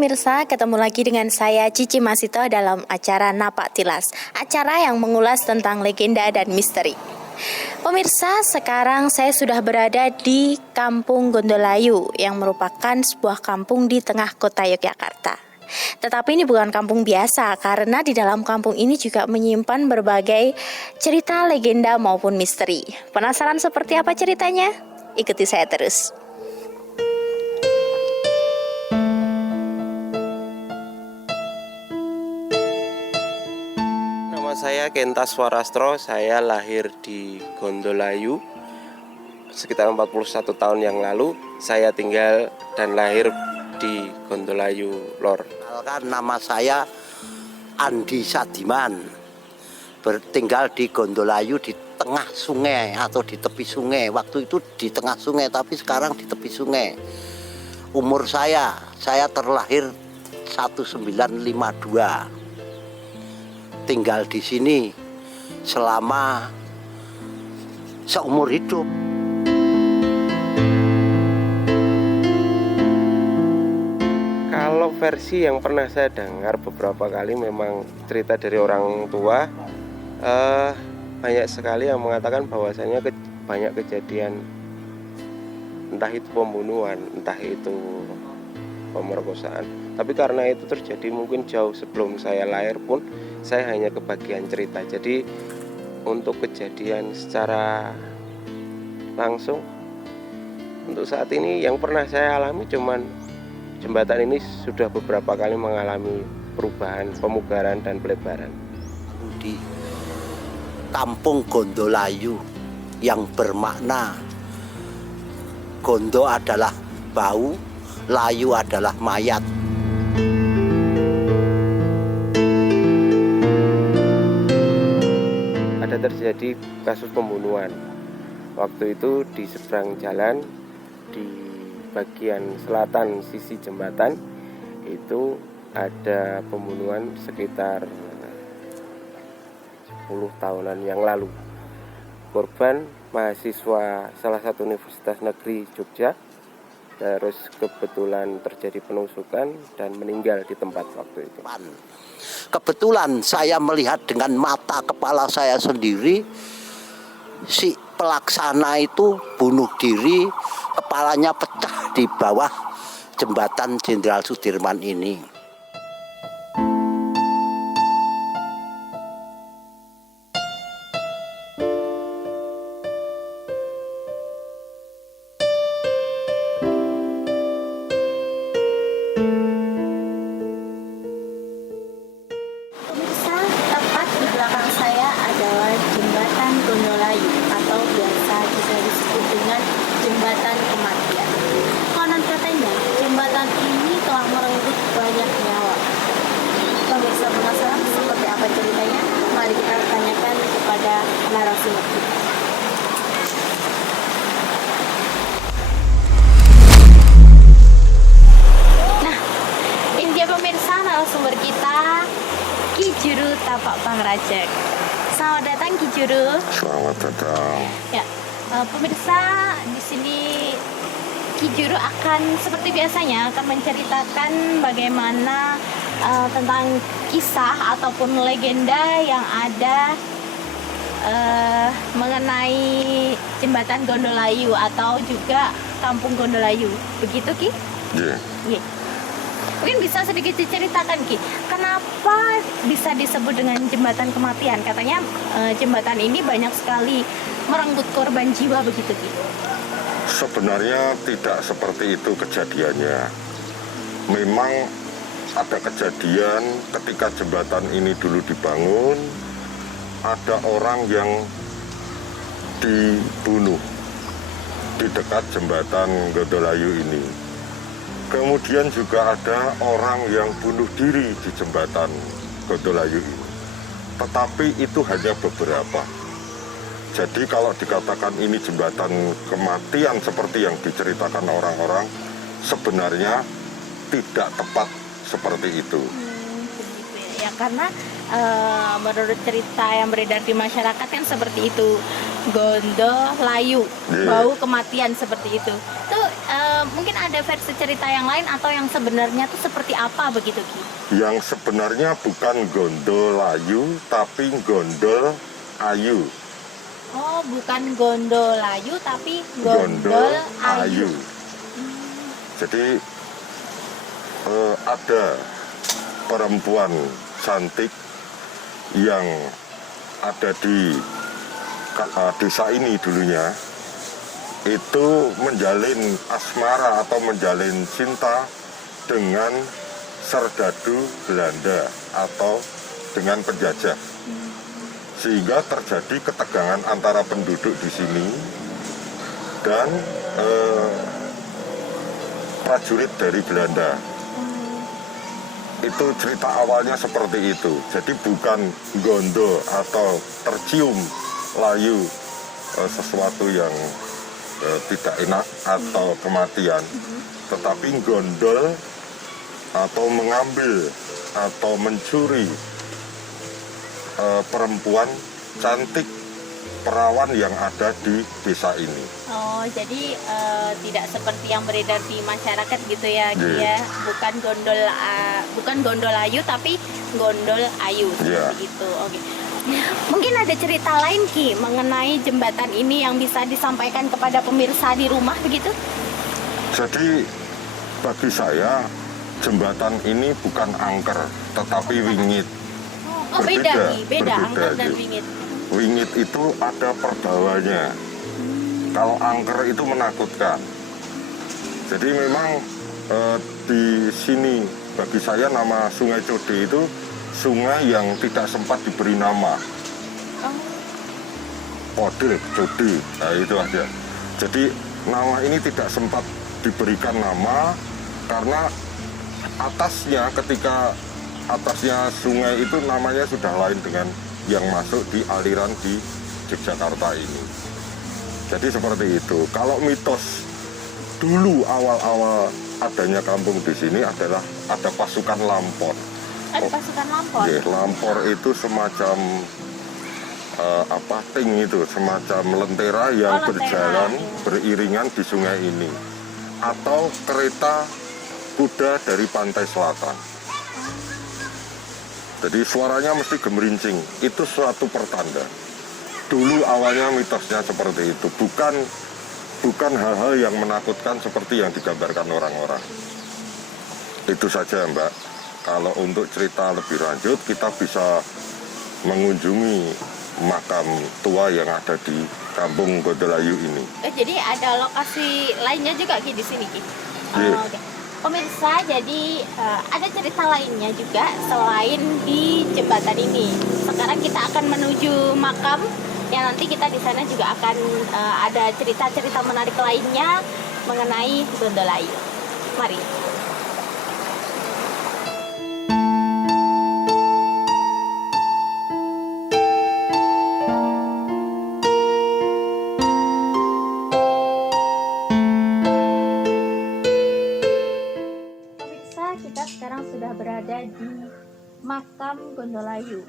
pemirsa, ketemu lagi dengan saya Cici Masito dalam acara Napak Tilas, acara yang mengulas tentang legenda dan misteri. Pemirsa, sekarang saya sudah berada di Kampung Gondolayu yang merupakan sebuah kampung di tengah kota Yogyakarta. Tetapi ini bukan kampung biasa karena di dalam kampung ini juga menyimpan berbagai cerita legenda maupun misteri. Penasaran seperti apa ceritanya? Ikuti saya terus. Nama saya Kentas Warastro, saya lahir di Gondolayu sekitar 41 tahun yang lalu. Saya tinggal dan lahir di Gondolayu Lor. Nama saya Andi Sadiman, tinggal di Gondolayu di tengah sungai atau di tepi sungai. Waktu itu di tengah sungai, tapi sekarang di tepi sungai. Umur saya terlahir 1952. Tinggal di sini selama seumur hidup. Kalau versi yang pernah saya dengar beberapa kali memang cerita dari orang tua, banyak sekali yang mengatakan bahwasanya banyak kejadian, entah itu pembunuhan, entah itu pemerkosaan. Tapi karena itu terjadi mungkin jauh sebelum saya lahir pun, saya hanya kebagian cerita. Jadi untuk kejadian secara langsung untuk saat ini yang pernah saya alami cuman jembatan ini sudah beberapa kali mengalami perubahan, pemugaran dan pelebaran. Di Kampung Gondolayu yang bermakna Gondo adalah bau, layu adalah mayat. Ada terjadi kasus pembunuhan. Waktu itu di seberang jalan di bagian selatan sisi jembatan itu ada pembunuhan sekitar 10 tahunan yang lalu. Korban mahasiswa salah satu universitas negeri Jogja, terus kebetulan terjadi penusukan dan meninggal di tempat waktu itu. Kebetulan saya melihat dengan mata kepala saya sendiri, si pelaksana itu bunuh diri, kepalanya pecah di bawah jembatan Jenderal Sudirman ini. Pemirsa, tepat di belakang saya adalah jembatan Gondolayu atau biasa juga disebut dengan jembatan kematian. Konon katanya jembatan ini telah merenggut banyak nyawa. Pemirsa penasaran seperti apa ceritanya? Mari kita tanyakan kepada narasumber kita. Nah, ini dia pemirsa narasumber kita, Ki Juru Tapak Pangrajek. Selamat datang Ki Juru. Selamat datang. Ya, pemirsa, di sini Ki Juru akan seperti biasanya akan menceritakan bagaimana tentang kisah ataupun legenda yang ada mengenai jembatan Gondolayu atau juga Kampung Gondolayu. Begitu Ki? Iya. Iya. Mungkin bisa sedikit diceritakan Ki, kenapa bisa disebut dengan jembatan kematian? Katanya jembatan ini banyak sekali merenggut korban jiwa, begitu Ki? Sebenarnya tidak seperti itu kejadiannya. Memang ada kejadian ketika jembatan ini dulu dibangun, ada orang yang dibunuh di dekat jembatan Gondolayu ini. Kemudian juga ada orang yang bunuh diri di jembatan Gondolayu ini. Tetapi itu hanya beberapa. Jadi kalau dikatakan ini jembatan kematian seperti yang diceritakan orang-orang, sebenarnya tidak tepat seperti itu. Begitu ya, karena menurut cerita yang beredar di masyarakat kan seperti itu, Gondolayu, bau kematian seperti itu. Tuh mungkin ada versi cerita yang lain atau yang sebenarnya tuh seperti apa begitu Ki? Yang sebenarnya bukan Gondolayu, tapi Gondol Ayu. Oh, bukan Gondolayu tapi Gondol Ayu. Jadi ada perempuan cantik yang ada di desa ini dulunya, itu menjalin asmara atau menjalin cinta dengan serdadu Belanda atau dengan penjajah, sehingga terjadi ketegangan antara penduduk di sini dan prajurit dari Belanda. Itu cerita awalnya seperti itu. Jadi bukan gondo atau tercium layu sesuatu yang tidak enak atau kematian, tetapi gondol atau mengambil atau mencuri perempuan cantik perawan yang ada di desa ini. Oh, jadi tidak seperti yang beredar di masyarakat gitu ya, Ki, Yeah. ya. Bukan Gondolayu tapi Gondol Ayu seperti itu. Oke. Mungkin ada cerita lain Ki mengenai jembatan ini yang bisa disampaikan kepada pemirsa di rumah begitu? Jadi bagi saya jembatan ini bukan angker, tetapi wingit. Oh, beda Ki, beda berbeda, angker dan Ki. wingit. Wingit itu ada perbawanya. Kalau angker itu menakutkan. Jadi memang di sini bagi saya nama Sungai Code itu sungai yang tidak sempat diberi nama. Code, Code, nah itu aja. Jadi nama ini tidak sempat diberikan nama karena ketika atasnya sungai itu namanya sudah lain dengan yang masuk di aliran di Yogyakarta ini. Jadi seperti itu. Kalau mitos dulu awal-awal adanya kampung di sini adalah ada pasukan lampor. Ada pasukan lampor. Lampor itu semacam ting itu, semacam lentera yang lentera, berjalan iya. beriringan di sungai ini, atau kereta kuda dari pantai selatan. Jadi suaranya mesti gemerincing. Itu suatu pertanda. Dulu awalnya mitosnya seperti itu, bukan hal-hal yang menakutkan seperti yang digambarkan orang-orang. Itu saja, Mbak. Kalau untuk cerita lebih lanjut, kita bisa mengunjungi makam tua yang ada di Kampung Gondolayu ini. Jadi ada lokasi lainnya juga Ki di sini Ki. Iya. Oke. Pemirsa, jadi ada cerita lainnya juga selain di jembatan ini. Sekarang kita akan menuju makam yang nanti kita di sana juga akan ada cerita-cerita menarik lainnya mengenai Gondolayu. Mari. Kita sekarang sudah berada di makam Gondolayu.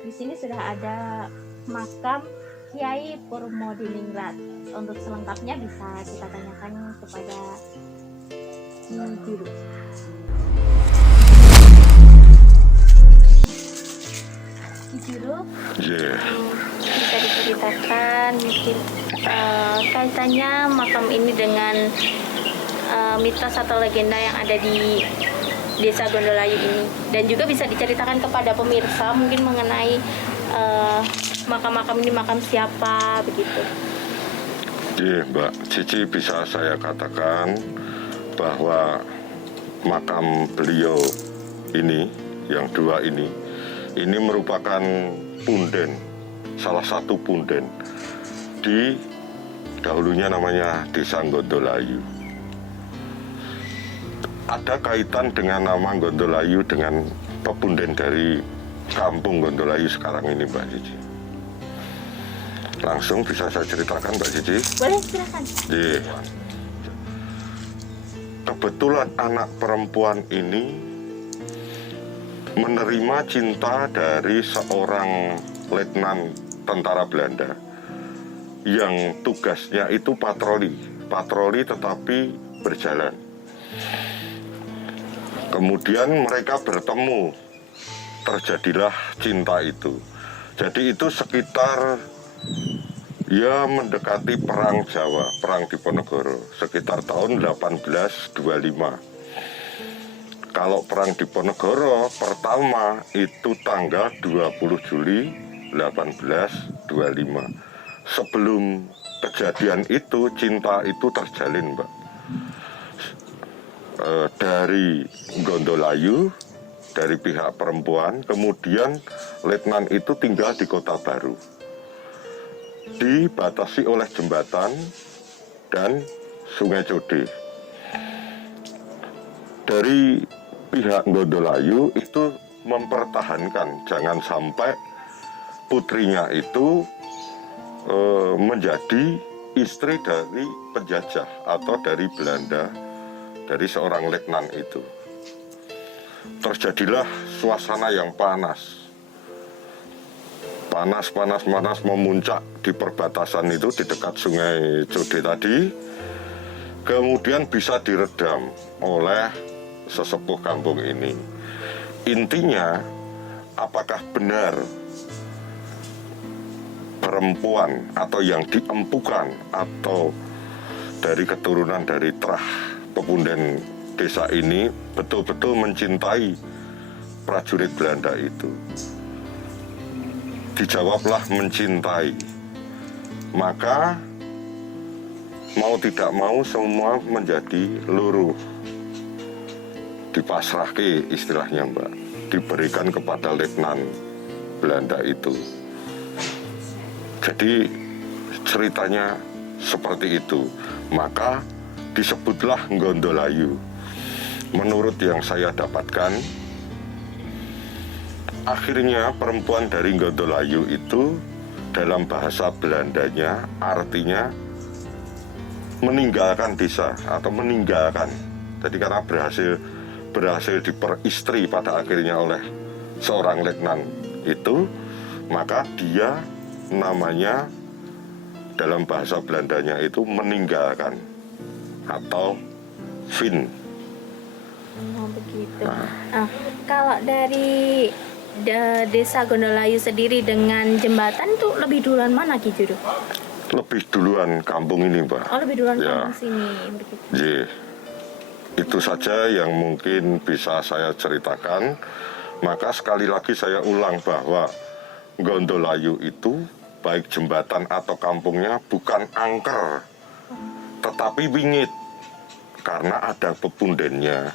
Di sini sudah ada makam Kiai Purmodiningrat. Untuk selengkapnya bisa kita tanyakan kepada Ki Juru. Ki Juru, bisa diceritakan mungkin kaitannya makam ini dengan mitos atau legenda yang ada di desa Gondolayu ini, dan juga bisa diceritakan kepada pemirsa mungkin mengenai makam-makam ini makam siapa begitu. Iya, Mbak Cici, bisa saya katakan bahwa makam beliau ini, yang dua ini merupakan punden, salah satu punden di dahulunya namanya Desa Gondolayu. Ada kaitan dengan nama Gondolayu dengan pepunden dari Kampung Gondolayu sekarang ini, Mbak Cici. Langsung bisa saya ceritakan, Mbak Cici? Boleh, silakan. Iya. Kebetulan anak perempuan ini menerima cinta dari seorang letnan tentara Belanda yang tugasnya itu patroli tetapi berjalan. Kemudian mereka bertemu, terjadilah cinta itu. Jadi itu sekitar ya mendekati perang Jawa, perang Diponegoro, sekitar tahun 1825. Kalau perang Diponegoro pertama itu tanggal 20 Juli 1825. Sebelum kejadian itu cinta itu terjalin, Mbak. Dari Gondolayu, dari pihak perempuan, kemudian letnan itu tinggal di Kota Baru, dibatasi oleh jembatan dan Sungai Code. Dari pihak Gondolayu itu mempertahankan jangan sampai putrinya itu menjadi istri dari penjajah atau dari Belanda, dari seorang letnan itu. Terjadilah suasana yang panas memuncak di perbatasan itu di dekat Sungai Code tadi. Kemudian bisa diredam oleh sesepuh kampung ini. Intinya, apakah benar perempuan atau yang diempukan atau dari keturunan dari terah pepunden desa ini betul-betul mencintai prajurit Belanda itu? Dijawablah mencintai. Maka mau tidak mau semua menjadi luruh, dipasrahke istilahnya, Mbak, diberikan kepada letnan Belanda itu. Jadi ceritanya seperti itu. Maka disebutlah Gondolayu. Menurut yang saya dapatkan, akhirnya perempuan dari Gondolayu itu dalam bahasa Belandanya artinya meninggalkan desa atau meninggalkan. Jadi karena berhasil diperistri pada akhirnya oleh seorang letnan itu, maka dia namanya dalam bahasa Belandanya itu meninggalkan atau Fin. Oh begitu. Kalau dari desa Gondolayu sendiri dengan jembatan tuh lebih duluan mana Ki Juru? Lebih duluan kampung ini, Mbak. Oh lebih duluan Ya. kampung sini. Begitu. Iya. Itu saja yang mungkin bisa saya ceritakan. Maka sekali lagi saya ulang bahwa Gondolayu itu baik jembatan atau kampungnya bukan angker, tetapi wingit, karena ada pepundennya.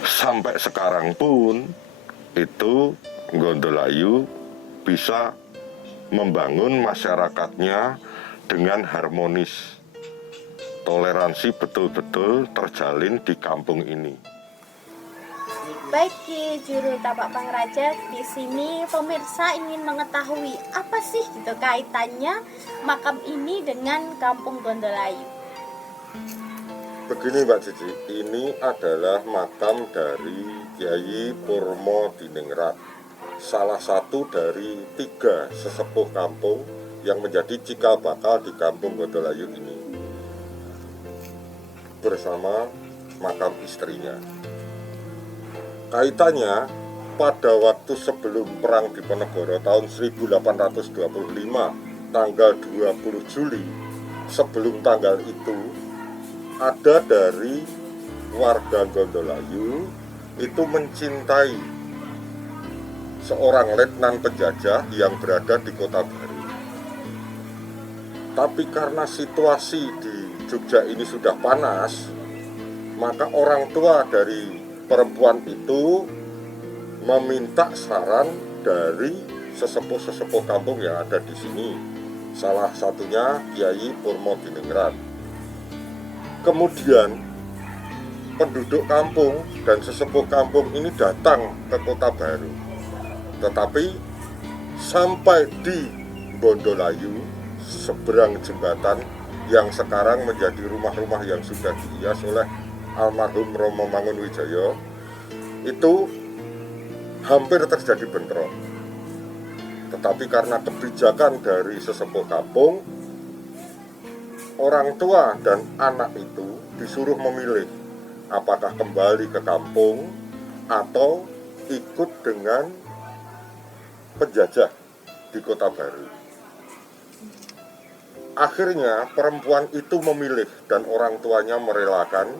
Sampai sekarang pun itu Gondolayu bisa membangun masyarakatnya dengan harmonis. Toleransi betul-betul terjalin di kampung ini. Baik Ki Juru Tapak Pangraja, di sini pemirsa ingin mengetahui apa sih gitu kaitannya makam ini dengan Kampung Gondolayu. Begini Mbak Cici, ini adalah makam dari Kiai Purmo Diningrat, salah satu dari 3 sesepuh kampung yang menjadi cikal bakal di Kampung Gondolayu ini, bersama makam istrinya. Kaitannya pada waktu sebelum Perang Diponegoro tahun 1825 tanggal 20 Juli, sebelum tanggal itu ada dari warga Gondolayu itu mencintai seorang letnan penjajah yang berada di Kota Baru. Tapi karena situasi di Jogja ini sudah panas, maka orang tua dari perempuan itu meminta saran dari sesepuh-sesepuh kampung yang ada di sini. Salah satunya Kiai Purmo Diningrat. Kemudian penduduk kampung dan sesepuh kampung ini datang ke Kota Baru. Tetapi sampai di Gondolayu, seberang jembatan yang sekarang menjadi rumah-rumah yang sudah dihias oleh almarhum Romo Mangunwijaya, itu hampir terjadi bentrok. Tetapi karena kebijakan dari sesepuh kampung, orang tua dan anak itu disuruh memilih apakah kembali ke kampung atau ikut dengan penjajah di Kota Baru. Akhirnya perempuan itu memilih dan orang tuanya merelakan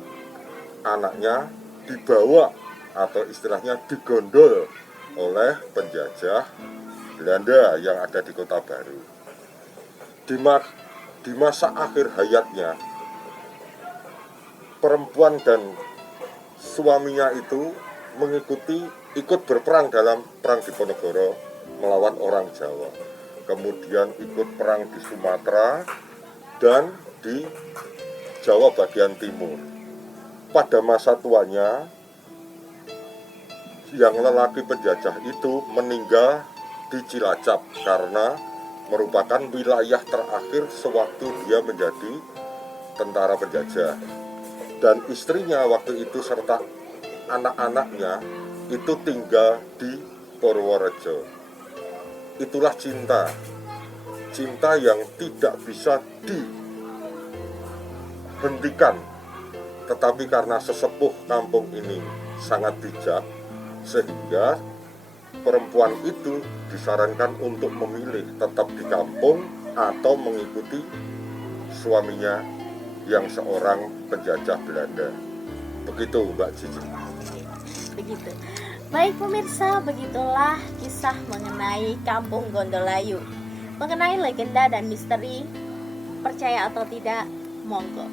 anaknya dibawa atau istilahnya digondol oleh penjajah Belanda yang ada di Kota Baru. Di masa akhir hayatnya, perempuan dan suaminya itu ikut berperang dalam Perang Diponegoro melawan orang Jawa. Kemudian ikut perang di Sumatera dan di Jawa bagian timur. Pada masa tuanya, yang lelaki penjajah itu meninggal di Cilacap karena merupakan wilayah terakhir sewaktu dia menjadi tentara penjajah. Dan istrinya waktu itu serta anak-anaknya itu tinggal di Purworejo. Itulah cinta yang tidak bisa dihentikan. Tetapi karena sesepuh kampung ini sangat bijak, sehingga perempuan itu disarankan untuk memilih tetap di kampung atau mengikuti suaminya yang seorang penjajah Belanda. Begitu Mbak Cici. Begitu. Baik pemirsa, begitulah kisah mengenai Kampung Gondolayu. Mengenai legenda dan misteri, percaya atau tidak, monggo.